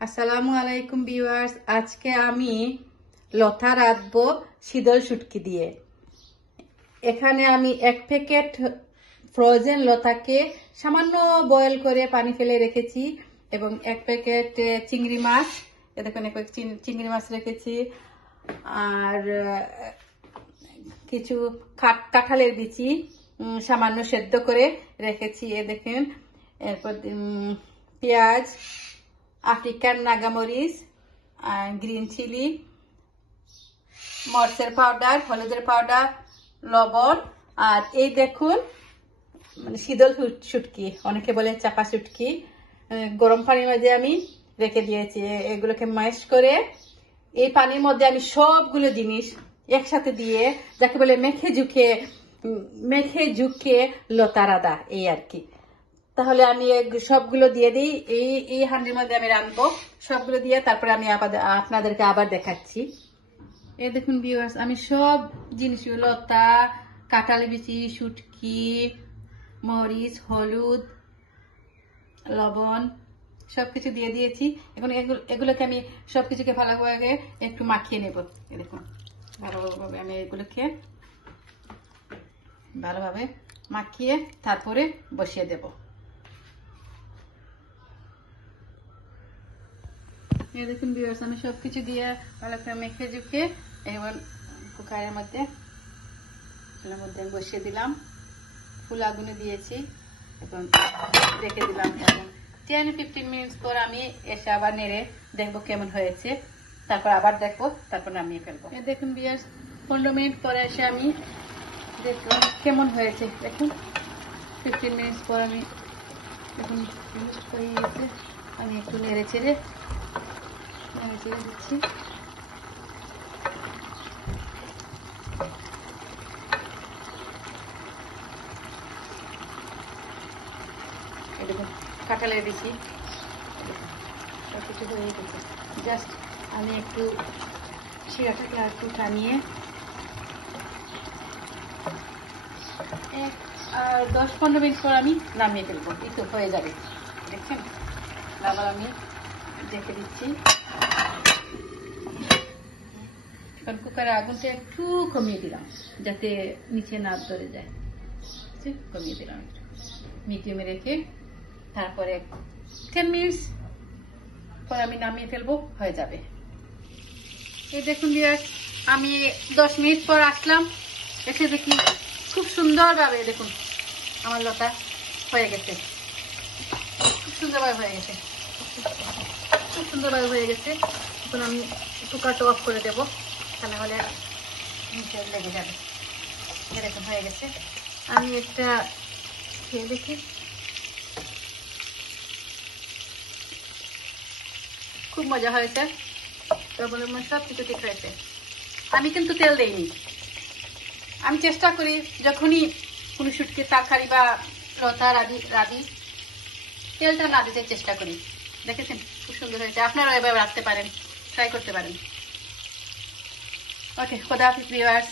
আসসালামু আলাইকুম ভিউয়ার্স, আজকে আমি লতা রাঁধবো শীতল শুটকি দিয়ে। এখানে আমি 1 প্যাকেট ফ্রোজেন লতাকে সামান্য বয়েল করে পানি ফেলে রেখেছি এবং 1 প্যাকেট চিংড়ি মাছ, দেখুন চিংড়ি মাছ রেখেছি, আর কিছু কাঁঠালের বিচি সামান্য সেদ্ধ করে রেখেছি। দেখেন, এরপর পেঁয়াজ, আফ্রিকান নাগামরিচ, গ্রিন চিলি, মরিচের পাউডার, হলুদের পাউডার, লবণ, আর এই দেখুন মানে শীতল শুটকি, অনেকে বলে চাপা শুটকি, গরম পানির মধ্যে আমি রেখে দিয়েছি। এগুলোকে ম্যাশ করে এই পানির মধ্যে আমি সবগুলো জিনিস একসাথে দিয়ে, যাকে বলে মেখে ঝুঁকে লতা রাঁধা, এই আর কি। তাহলে আমি সবগুলো দিয়ে দিই, এই হাঁড়ির মধ্যে আমি রাঁধবো সবগুলো দিয়ে, তারপরে আমি আপনাদেরকে আবার দেখাচ্ছি। এই দেখুন ভিউয়ার্স, আমি সব জিনিসগুলো লতা, কাঁঠাল বিচি, শুটকি, মরিচ, হলুদ, লবণ সবকিছু দিয়ে দিয়েছি। এখন এগুলোকে আমি সবকিছুকে ভালোভাবে একটু মাখিয়ে নেব। দেখুন, ভালোভাবে আমি এগুলোকে ভালোভাবে মাখিয়ে তারপরে বসিয়ে দেব। এই দেখুন ভিউয়ার্স, আমি সবকিছু দিয়ে ভালো করে মেখে ঝুঁকে এবার কুকারের মধ্যে বসিয়ে দিলাম। ফুল আগুনে দিয়েছি, এখন রেখে দিলাম। এখন 10-15 মিনিট পর আমি এসে আবার নেড়ে দেখবো কেমন হয়েছে, তারপর আবার দেখবো, তারপর নামিয়ে ফেলবো। দেখুন ভিউয়ার্স, 15 মিনিট পরে এসে আমি দেখলাম কেমন হয়েছে। দেখুন 15 মিনিট পর আমি এখন হয়ে গেছে, আমি একটু নেড়ে চেড়ে দিচ্ছি। দেখুন কাঁঠালের দিচ্ছি, সবকিছু হয়ে গেছে। জাস্ট আমি একটু শিরাটাকে একটু টানিয়ে 10-15 মিনিট পর আমি নামিয়ে ফেলবো, একটু হয়ে যাবে। দেখছেন, আবার আমি দেখে দিচ্ছি। এখন কুকারের আগুনটা একটু কমিয়ে দিলাম, যাতে নিচে না ধরে যায়। কমিয়ে দিলাম, মিডিয়ামে রেখে তারপরে 10 মিনিট পর আমি নামিয়ে ফেলবো, হয়ে যাবে। এই দেখুন ভিউয়ার্স, আমি 10 মিনিট পর আসলাম, এসে দেখি খুব সুন্দরভাবে দেখুন আমার লতা হয়ে গেছে, খুব সুন্দরভাবে হয়ে গেছে, খুব সুন্দরভাবে হয়ে গেছে। এখন আমি কুকারটা অফ করে দেবো, তা নাহলে নিচে লেগে যাবে। এরকম হয়ে গেছে, আমি একটা খেয়ে দেখি। খুব মজা হয়েছে, তারপরে সব কিছু ঠিক হয়েছে। আমি কিন্তু তেল দেইনি। আমি চেষ্টা করি যখনই কোনো শুটকির তরকারি বা লতা রাঁধি তেলটা না দিতে চেষ্টা করি। দেখেছেন খুব সুন্দর হয়েছে, আপনারাও এভাবে রাখতে পারেন, ট্রাই করতে পারেন। ওকে, খোদা হাফেজ ভিউয়ার্স।